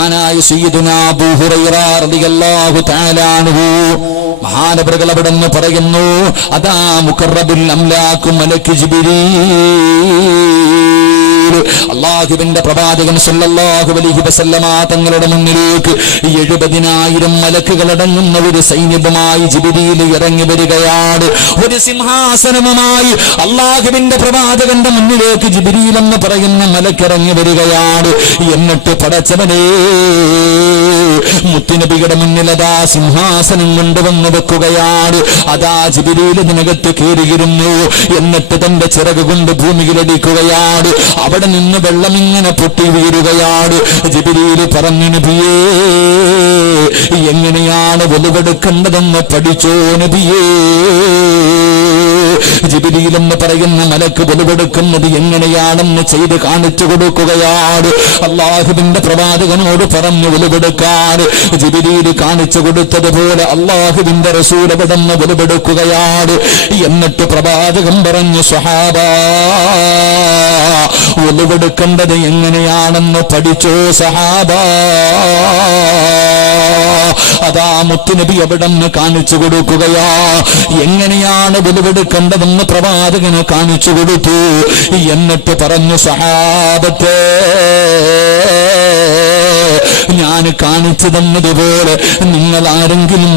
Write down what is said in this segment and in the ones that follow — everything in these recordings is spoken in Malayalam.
മഹാനായ സയ്യിദുനാ അബൂ ഹുറൈറ റളിയല്ലാഹു തആല അൻഹു. മഹാനവറുകൾ അവിടെ നിന്ന് പറയുന്നു അതാ മുഖറബുൽ മലക്കു മലക്ക് ജിബ്രീൽ അള്ളാഹുവിന്റെ പ്രവാചകൻ സല്ലല്ലാഹു അലൈഹി വസല്ലമ തങ്ങളുടെ മുന്നിലേക്ക് എഴുപതിനായിരം മലക്കുകളടങ്ങുന്ന ഒരു സൈന്യവുമായി ജിബിരിയിൽ ഇറങ്ങി വരികയാണ്. ഒരു സിംഹാസനവുമായി അള്ളാഹുവിന്റെ പ്രവാചകന്റെ മുന്നിലേക്ക് ജിബിരിയിൽ എന്ന് പറയുന്ന മലക്കിറങ്ങി വരികയാണ്. എന്നിട്ട് പടച്ചവനേ മുത്തുനബിയുടെ മുന്നിൽ അതാ സിംഹാസനം കൊണ്ടുവന്ന് വെക്കുകയാണ്. അതാ ജിബിരിയിൽ നിനകത്ത് കയറിയിരുന്നു. എന്നിട്ട് തന്റെ ചിറക് കൊണ്ട് ഭൂമിയിലടിക്കുകയാണ് അവിടെ നിന്ന് വെള്ളം ഇങ്ങനെ പൊട്ടി വീഴുകയാണ്. ജിബിരിയിൽ പറഞ്ഞു നബിയേ എങ്ങനെയാണ് വലുവെടുക്കേണ്ടതെന്ന് പഠിച്ചോ നബിയേ? ജിബിരിയിൽ എന്ന് പറയുന്ന മലക്ക് പൊതുവെടുക്കുന്നത് എങ്ങനെയാണെന്ന് ചെയ്ത് കാണിച്ചു കൊടുക്കുകയാണ്. അള്ളാഹുവിന്റെ പ്രവാചകനോട് പറഞ്ഞു വെളുവെടുക്കാൻ ജിബിലിയിൽ കാണിച്ചു കൊടുത്തതുപോലെ അള്ളാഹുവിന്റെ റസൂൽ അവിടെ നിന്ന് എന്നിട്ട് പ്രവാചകൻ പറഞ്ഞു സ്വഹാബ ഒളിവെടുക്കേണ്ടത് എങ്ങനെയാണെന്ന് പഠിച്ചോ സഹാബ അതാ മുത്തുനബി എവിടെന്ന് കാണിച്ചു കൊടുക്കുകയാ. എങ്ങനെയാണ് വെളിവെടുക്കേണ്ടതെന്ന് പ്രവാചകന് കാണിച്ചു കൊടുത്തു. എന്നിട്ട് പറഞ്ഞു സഹാബത്തെ ഞാൻ കാണിച്ചു തന്നതുപോലെ നിങ്ങൾ ആരെങ്കിലും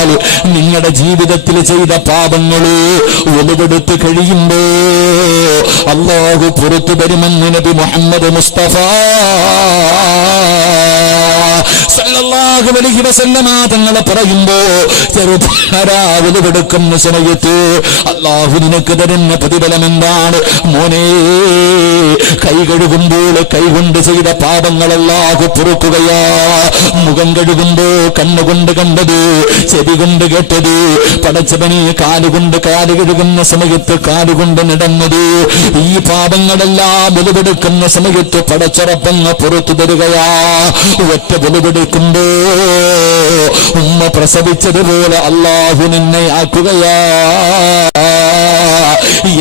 ഒളിവെടുത്താൽ നിങ്ങളുടെ ജീവിതത്തിൽ ചെയ്ത പാപങ്ങൾ ഒളിവെടുത്ത് കഴിയുമ്പോ അള്ളാഹു പുറത്തു വരുമെന്ന് നബി മുഹമ്മദ് മുസ്തഫ തങ്ങളെ പറയുമ്പോ ചെറുതാരാ ഒളിവെടുക്കുന്ന സമയത്ത് അള്ളാഹു നിനക്ക് തരുന്ന പ്രതിഫലം എന്താണ്? മോനെ കൈ കഴുകുമ്പോൾ കൈകൊണ്ട് ചെയ്ത പാപങ്ങൾ അള്ളാഹു പൊറുക്കുകയാ. മുഖം കഴുകുമ്പോ കണ്ണുകൊണ്ട് കണ്ടത് കൊണ്ട് കേട്ടത്. പടച്ചവനെ കാലുകൊണ്ട് കാൽ കഴുകുന്ന സമയത്ത് കാലുകൊണ്ട് നടന്നത്. ഈ പാപങ്ങളെല്ലാം വെളിവെടുക്കുന്ന സമയത്ത് പടച്ചുറപ്പങ്ങ് പുറത്തു തരികയാ. ഒറ്റ വെളിവെടുക്കുമ്പോ ഉമ്മ പ്രസവിച്ചതുപോലെ അള്ളാഹു നിന്നെ ആക്കുകയാ.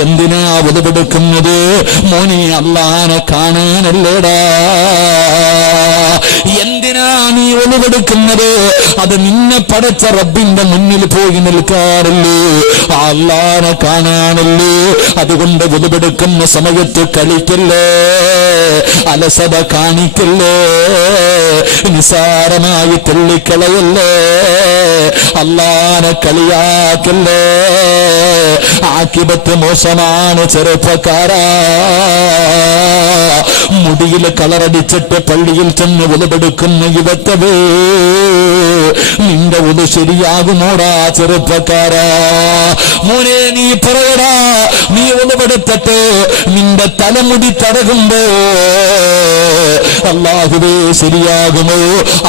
എന്തിനാ വെളിവെടുക്കുന്നത്? മോനെ അള്ളാനെ കാണാനല്ലേടാ. എന്തിനാ നീ ഒളിവെടുക്കുന്നത്? അത് നിന്നെ പടച്ച റബ്ബിന്റെ മുന്നിൽ പോയി നിൽക്കാറില്ലേ? അല്ലാനെ കാണാനല്ലേ അതുകൊണ്ട് ഒളിവെടുക്കുന്ന സമയത്ത് കളിക്കല്ലേ? അലസത കാണിക്കല്ലേ? നിസാരമായി തള്ളിക്കളയല്ലേ? അള്ളാനെ കളിയാക്കല്ലേ? ആക്കിപത്ത് മോശമാണ് ചെറുപ്പക്കാരാ. മുടിയിൽ കളറടിച്ചിട്ട് പള്ളിയിൽ ചെന്ന് വിലപെടുക്കുന്ന യുവത്തവേ നിന്റെ ഉത് ശരിയാകുമോടാ ചെറുപ്പക്കാരാ. മോനെ നീ പറയടാ നീ ഒന്ന് പെടുത്തട്ടെ നിന്റെ തലമുടി തടകുമ്പോ അല്ലാഹുവേ ശരിയാകുമോ?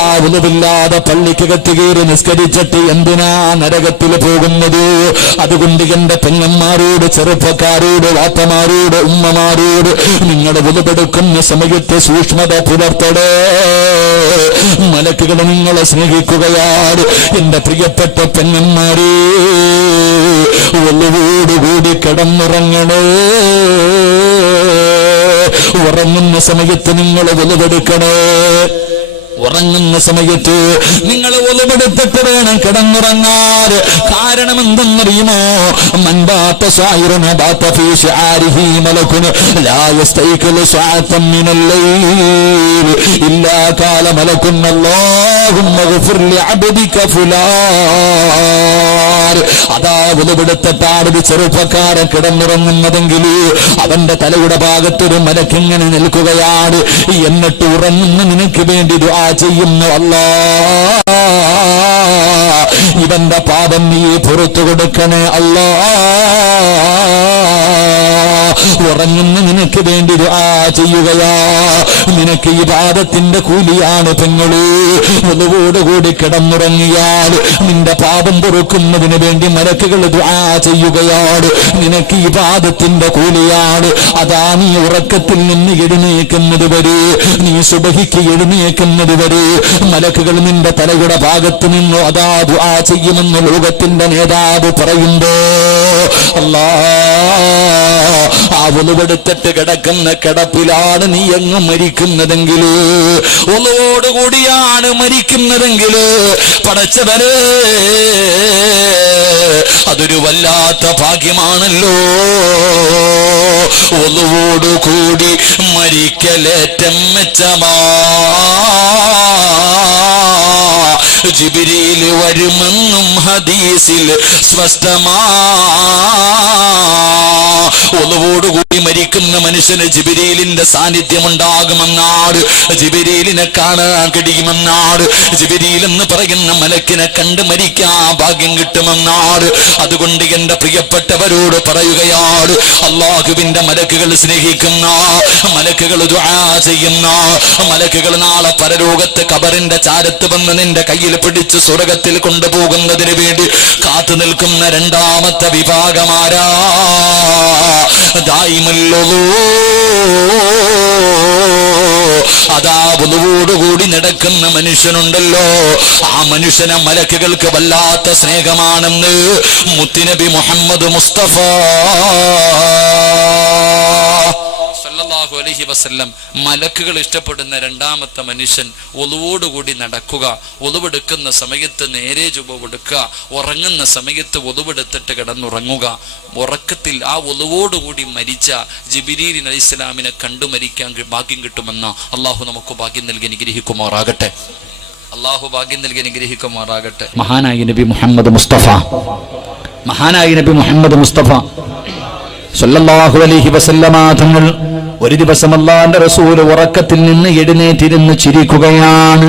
ആ ഉലവില്ലാതെ പള്ളിക്കകത്ത് കയറി നിസ്കരിച്ചിട്ട് എന്തിനാ നരകത്തിൽ പോകുന്നത്? അതുകൊണ്ട് എന്റെ പെങ്ങന്മാരോട് ചെറുപ്പക്കാരോട് വാപ്പമാരോട് ഉമ്മമാരോട് നിങ്ങളുടെ വിലപെടുക്കുന്ന സമയത്ത് സൂക്ഷ്മത പുലർത്തടേ. മലക്കുകൾ നിങ്ങളെ സ്നേഹിക്കുകയാണ് എന്റെ പ്രിയപ്പെട്ട പെങ്ങന്മാരെ കൂടി കിടന്നുറങ്ങണേ. ഉറങ്ങുന്ന സമയത്ത് നിങ്ങൾ വലുതെടുക്കണേ. ഉറങ്ങുന്ന സമയത്ത് നിങ്ങൾ ഒലുപെടുത്തിട്ട് വേണം കിടന്നുറങ്ങാൻ. കാരണം എന്തെന്നറിയുമോ മൻബാത്ത സായിറിന് ഇല്ലാ കാല മലക്കുന്നല്ലോ ഗ്ഫിർ ലിഅബ്ദിക അതാ ഒലുപെടുത്തിട്ടാണ് ഒരു ചെറുപ്പക്കാരൻ കിടന്നുറങ്ങുന്നതെങ്കിൽ അവന്റെ തലയുടെ ഭാഗത്തൊരു മലക്കിങ്ങനെ നിൽക്കുകയാണ്. എന്നിട്ട് ഉറങ്ങുന്ന നിനക്ക് വേണ്ടി ദുആ ചെയ്യുന്നു അല്ലാ. ഇവന്റെ പാപം നീ പുറത്തു കൊടുക്കണേ അല്ലാ. ഉറങ്ങുന്ന നിനക്ക് വേണ്ടി ചെയ്യുകയാ. നിനക്ക് ഈ പാദത്തിന്റെ കൂലിയാണ് പെങ്ങളെ. ഒന്നുകൂടി കിടന്നുറങ്ങിയാൽ നിന്റെ പാപം പൊറുക്കുന്നതിന് വേണ്ടി മരക്കുകൾ ദുആ ചെയ്യുകയാണ്. നിനക്ക് ഈ പാദത്തിന്റെ കൂലിയാണ്. അതാ നീ ഉറക്കത്തിൽ നിന്ന് എഴുന്നേക്കുന്നത് വരെ. നീ സുബഹിക്ക് എഴുന്നേക്കുന്നത് വരെ. മലക്കുകൾ നിന്റെ തലയുടെ ഭാഗത്ത് നിന്ന് അതാ ദുആ ചെയ്യുമെന്ന് ലോകത്തിന്റെ നേതാവ് പറയുമ്പോ അല്ലാ ആ ഒളിവെടുത്തിട്ട് കിടക്കുന്ന കിടപ്പിലാണ് നീ അങ്ങ് മരിക്കുന്നതെങ്കിൽ ഒന്നോടുകൂടിയാണ് മരിക്കുന്നതെങ്കിൽ പടച്ചവരെ അതൊരു വല്ലാത്ത ഭാഗ്യമാണല്ലോ. ഒന്നുകൂടി മരിക്കലേറ്റം മെച്ചമാ. ജിബിരിയിൽ വരുമെന്നും ഹദീസിൽ സ്പഷ്ടമാ. ഒളിവോടുകൂടി മരിക്കുന്ന മനുഷ്യന് ജിബിരിയിലിന്റെ സാന്നിധ്യം ഉണ്ടാകുമെന്നാട് ജിബിരിയിലിനെ കാണാൻ കഴിയുമെന്നാട്. ജിബിരിയിൽ എന്ന് പറയുന്ന മലക്കിനെ കണ്ട് മരിക്കാൻ ഭാഗ്യം കിട്ടുമെന്നാട്. അതുകൊണ്ട് എന്റെ പ്രിയപ്പെട്ടവരോട് പറയുകയാണ് അള്ളാഹുവിന്റെ മലക്കുകൾ സ്നേഹിക്കുന്ന മലക്കുകൾ ചെയ്യുന്ന മലക്കുകൾ നാളെ പരലോകത്ത് കബറിന്റെ ചാരത്ത് വന്ന് നിന്റെ കയ്യിൽ പിടിച്ച് സ്വർഗത്തിൽ കൊണ്ടുപോകുന്നതിന് വേണ്ടി കാത്തു നിൽക്കുന്ന രണ്ടാമത്തെ വിഭാഗമാരാ ദായിമല്ലോ അതാ പുതുവോടുകൂടി നടക്കുന്ന മനുഷ്യനുണ്ടല്ലോ. ആ മനുഷ്യനെ മലക്കുകൾക്ക് വല്ലാത്ത സ്നേഹമാണെന്ന് മുത്തിനബി മുഹമ്മദ് മുസ്തഫ സല്ലല്ലാഹു അലഹി വസ്ല്ലം മലക്കുകൾ ഇഷ്ടപ്പെടുന്ന രണ്ടാമത്തെ മനുഷ്യൻ ഒതുവോടുകൂടി നടക്കുക. ഒതുവെടുക്കുന്ന സമയത്ത് നേരെ ചുവടുക്കുക ഉറങ്ങുന്ന സമയത്ത് ഒതുവെടുത്തിട്ട് കിടന്നുറങ്ങുക. ഉറക്കത്തിൽ ആ ഒതുവോടുകൂടി മരിച്ച ജിബിരീൻ അലി ഇസ്ലാമിനെ കണ്ടു മരിക്കാൻ ഭാഗ്യം കിട്ടുമെന്ന് അള്ളാഹു നമുക്ക് ഭാഗ്യം നൽകി അനുഗ്രഹിക്കുമാറാകട്ടെ. അള്ളാഹു ഭാഗ്യം നൽകി അനുഗ്രഹിക്കുമാറാകട്ടെ. മഹാനായി നബി മുഹമ്മദ് മുസ്തഫ. മഹാനായി നബി മുഹമ്മദ് മുസ്തഫ. സല്ലല്ലാഹു അലൈഹി വസല്ലമ തങ്ങൾ ഒരു ദിവസം അള്ളാന്റെ റസൂൽ ഉറക്കത്തിൽ നിന്ന് എഴുന്നേറ്റിരുന്ന് ചിരിക്കുകയാണ്.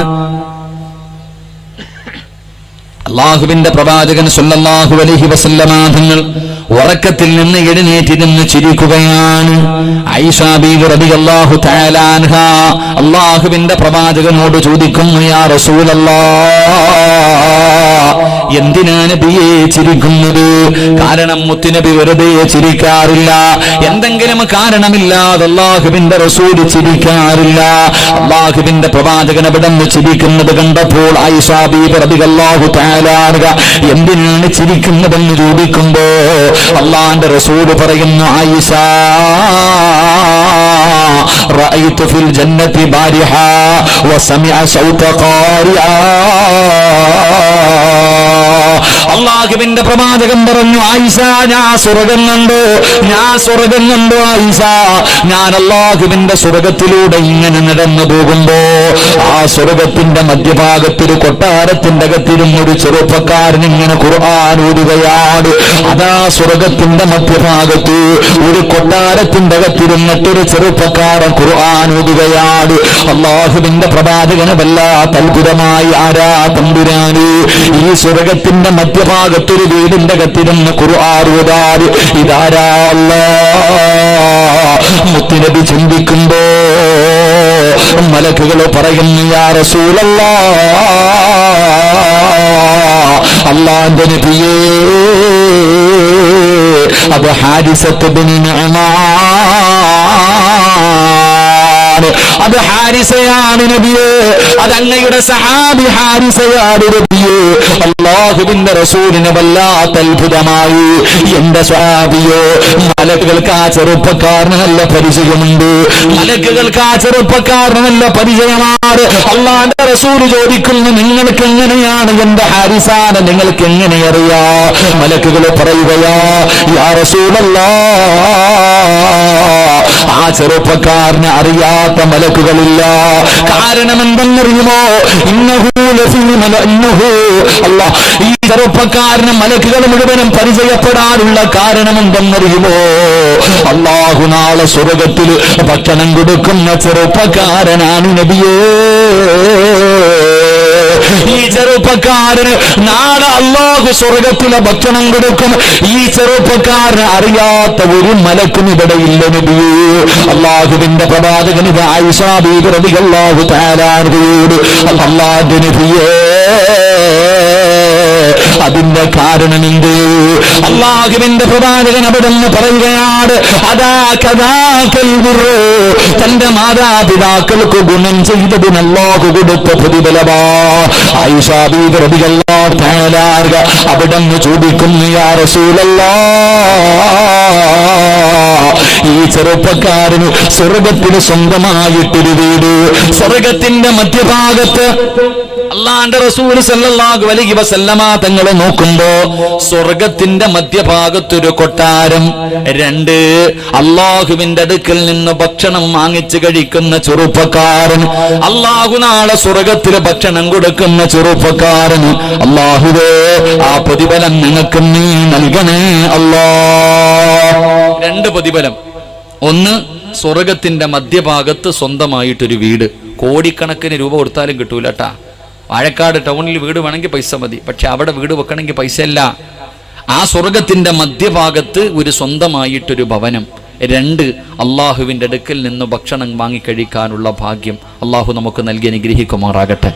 അള്ളാഹുവിന്റെ പ്രവാചകൻ സല്ലല്ലാഹു അലഹി വസല്ലനാഥങ്ങൾ ഉറക്കത്തിൽ നിന്ന് എഴുന്നേറ്റിരുന്ന് ചിരിക്കുകയാണ്. അള്ളാഹുവിന്റെ പ്രവാചകനോട് ചോദിക്കുന്നു യാ റസൂലല്ലാഹ് എന്തിനാ നബിയെ ചിരിക്കുന്നത്? കാരണം മുത്തുനബി വെറുതെ ചിരിക്കാറില്ല. എന്തെങ്കിലും കാരണമില്ലാതെ അള്ളാഹുബിന്റെ റസൂൽ ചിരിക്കാറില്ല. അള്ളാഹുബിന്റെ പ്രവാചകൻ എവിടെന്ന് ചിരിക്കുന്നത് കണ്ടപ്പോൾ എന്തിനാണ് ചിരിക്കുന്നതെന്ന് ചോദിക്കുമ്പോ അള്ളാന്റെ റസൂൽ പറയുന്നു ആയിഷ رأيت في الجنة بارحا وسمع صوت قارئا അള്ളാഹുവിന്റെ പ്രവാചകൻ പറഞ്ഞു ആയിഷ ഞാൻ സ്വർഗം കണ്ടു ഞാൻ സ്വർഗം കണ്ടു ആയിഷ ഞാൻ അള്ളാഹുവിന്റെ സ്വർഗത്തിലൂടെ ഇങ്ങനെ നടന്നു പോകുമ്പോ ആ സ്വർഗത്തിന്റെ മധ്യഭാഗത്തിൽ കൊട്ടാരത്തിന്റെ അകത്തിലും ഒരു ചെറുപ്പക്കാരൻ ഇങ്ങനെ ഖുർആൻ ഓതുകയാണ് അതാ സ്വർഗത്തിന്റെ മധ്യഭാഗത്ത് ഒരു കൊട്ടാരത്തിന്റെ അകത്തിരുന്നിട്ടൊരു ചെറുപ്പക്കാരൻ ഖുർആൻ ഓതുകയാണ്. അള്ളാഹുവിന്റെ പ്രവാചകന് വല്ലാത്ത അത്ഭുതമായി ആരാ തമ്പുരാന്? ഈ സ്വർഗത്തിന്റെ മധ്യഭാഗത്തൊരു വീടിന്റെ കത്തിരുന്ന് ഖുർആൻ ഇതാരാള്ള മുത്തുനബി ചിന്തിക്കുമ്പോ മലക്കുകൾ പറയുന്നു യാ റസൂലല്ലാ അള്ളാന്റെ നബിയേ. അത് ഹാരിസത്ത് ബിൻ നഅമാൻ അത് ഹാരിസയാണ് നബിയേ. അത് അങ്ങയുടെ സഹാബി ഹാരിസയാണ് നബിയേ. അള്ളാഹുവിന്റെ റസൂലിന് വല്ലാത്ത അത്ഭുതമായി. എന്റെ സ്വാബിയോ മലക്കുകൾക്ക് ആ ചെറുപ്പക്കാരന് നല്ല പരിചയമുണ്ട്. മലക്കുകൾക്ക് ആ ചെറുപ്പക്കാരന് നല്ല പരിചയമാണ്. അള്ളാന്റെ റസൂൽ ചോദിക്കുന്നു നിങ്ങൾക്ക് എങ്ങനെയാണ് എന്റെ ഹാരിസാന നിങ്ങൾക്ക് എങ്ങനെ അറിയാ? മലക്കുകൾ പറയുകയാ യാ റസൂലല്ലാ. ആ ചെറുപ്പക്കാരന് അറിയാത്ത മലക്കുകളില്ല. കാരണം എന്തെന്നറിയുമോ ഈ ചെറുപ്പക്കാരന് മലക്കുകൾ മുഴുവനും പരിചയപ്പെടാനുള്ള കാരണം എന്തെന്നറിയുമോ അള്ളാഹു നാളെ സ്വർഗത്തിൽ ഭക്ഷണം കൊടുക്കുന്ന ചെറുപ്പക്കാരനാണ് നബിയേ. ഈ ചെറുപ്പക്കാരന് നാളെ അള്ളാഹു സ്വർഗത്തിലെ ഭക്ഷണം കൊടുക്കും. ഈ ചെറുപ്പക്കാരന് അറിയാത്ത ഒരു മലക്കും ഇവിടെ ഇല്ല നബിയേ അള്ളാഹുവിന്റെ പ്രവാചകന് ഇത് ആയിഷാ ബീബി റളിയല്ലാഹു തആല അൻഹയോട് അള്ളാഹുവിന്റെ നബിയേ അതിന്റെ കാരണമെന്ത്? അള്ളാഹുവിന്റെ പ്രവാചകൻ അവിടെ നിന്ന് പറയുകയാണ് അതാ കഥാക്കൽ. തന്റെ മാതാപിതാക്കൾക്ക് ഗുണം ചെയ്തതിന് അല്ലാഹു കൊടുത്ത പ്രതിഫലമാ. നിന്ന് ചോദിക്കുന്നു യാ ഈ ചെറുപ്പക്കാരന് സ്വർഗത്തിന് സ്വന്തമായിട്ടൊരു വീട് സ്വർഗത്തിന്റെ മധ്യഭാഗത്ത് അള്ളാന്റെ റസൂൽ സല്ലല്ലാഹു അലൈഹി വസല്ലമ തങ്ങളെ നോക്കുമ്പോ സ്വർഗത്തിന്റെ മധ്യഭാഗത്തൊരു കൊട്ടാരം രണ്ട് അള്ളാഹുവിന്റെ അടുക്കൽ നിന്ന് ഭക്ഷണം വാങ്ങിച്ചു കഴിക്കുന്ന ചെറുപ്പക്കാരൻ അള്ളാഹു നാളെ സ്വർഗത്തിൽ ഭക്ഷണം കൊടുക്കുന്ന ചെറുപ്പക്കാരൻ. അള്ളാഹുവേ ആ പ്രതിഫലം നിങ്ങൾക്ക് നീ നൽകണേ അല്ലാ. രണ്ട് പ്രതിഫലം. ഒന്ന് സ്വർഗത്തിന്റെ മധ്യഭാഗത്ത് സ്വന്തമായിട്ടൊരു വീട്. കോടിക്കണക്കിന് രൂപ കൊടുത്താലും കിട്ടൂല കേട്ടാ വാഴക്കാട് ടൗണിൽ വീട് വേണമെങ്കിൽ പൈസ മതി. പക്ഷെ അവിടെ വീട് വെക്കണമെങ്കിൽ പൈസ ആ സ്വർഗത്തിന്റെ മധ്യഭാഗത്ത് ഒരു സ്വന്തമായിട്ടൊരു ഭവനം. രണ്ട് അള്ളാഹുവിന്റെ അടുക്കൽ നിന്ന് ഭക്ഷണം വാങ്ങിക്കഴിക്കാനുള്ള ഭാഗ്യം. അള്ളാഹു നമുക്ക് നൽകി അനുഗ്രഹിക്കുമാറാകട്ടെ.